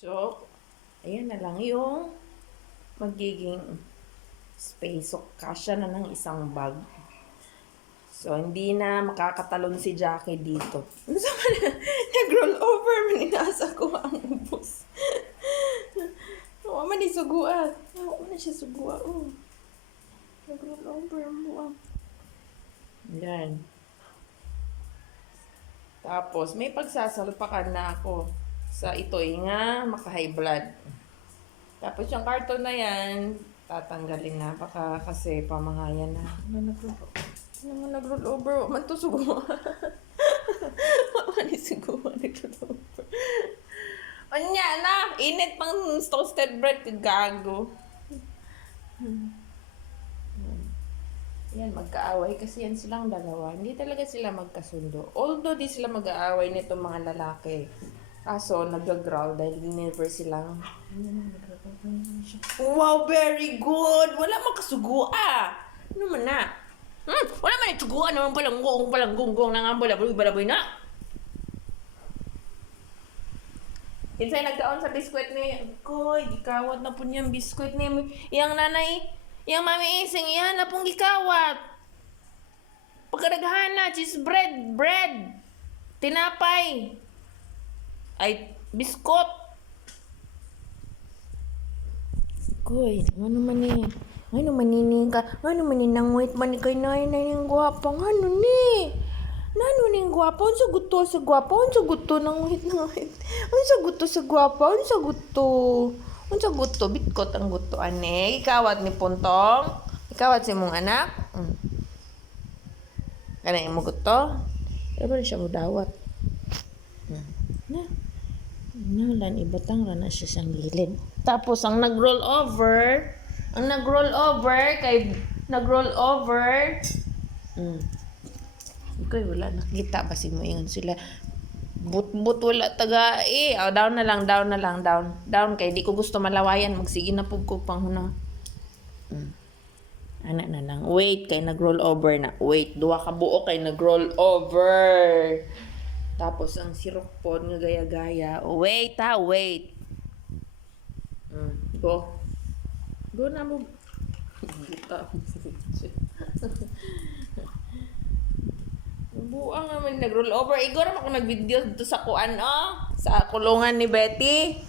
So, ayan na lang yung magiging space. So, kasya na ng isang bag. So, hindi na makakatalon si Jackie dito. Ano sa man, nag-roll over, maninasa ko ang ubos. Oo, man isuguan. Oo, man siya suguan. Oh. Nag-roll over mo. Yan. Tapos, may pagsasalpakan na ako sa ito'y nga maka-high blood. Tapos, yung karton na yan, tatanggalin na. Baka kasi pamahayan na. Ano nag-roll over? Man to suguan. Mani suguan, nag-roll over. Anya na! Init pang toasted bread. Gago. Yan, magkaaway kasi yan silang dalawa. Hindi talaga sila magkasundo. Although di sila mag-aaway nitong mga lalaki. Kaso, nag-growl dahil never silang... Wow, very good! Wala makasugua! Ano man na? Wala man ituguan naman palang gunggong na nga balaboy na. Kinsay nagkaon sa biskwit ni... Koy, gikawat na po niyang biskwit ni... Yang nanay... Yang mami ising yan na pong gikawat. Pagkadaghana, cheese bread, tinapay, ay, biskot. Koy, ano man ni? Ano man ni ka? Ano man ni nang wait man ni kay nay yung gwapa? Ano ni? Nano ning gwapa? Unsa gusto sa gwapa? Unsa gusto nang wait na wait? Unsa gusto sa gwapa? Unsa gusto? Unsa gusto? Bitkot ang gusto ane. Ikawat ni Puntong. Ikawat si mong anak. Kana imo gusto? Pero siya mo dawat. Na. Nalan ibutang ra na siya siyang gilid. Tapos ang nag-roll over kay nag-roll over. Ikoy wala nakita ba si mo ingon sila. But wala taga down na lang down kay di ko gusto malawayan magsige na pug ko panghuna. Ana na lang wait kay nag-roll over na wait duha ka buok kay nag-roll over. Tapos ang sirok pod nga gaya-gaya wait go na mo buta. Buang naman nag-roll over. Igor ako nag-video dito sa kuan, sa kulungan ni Betty.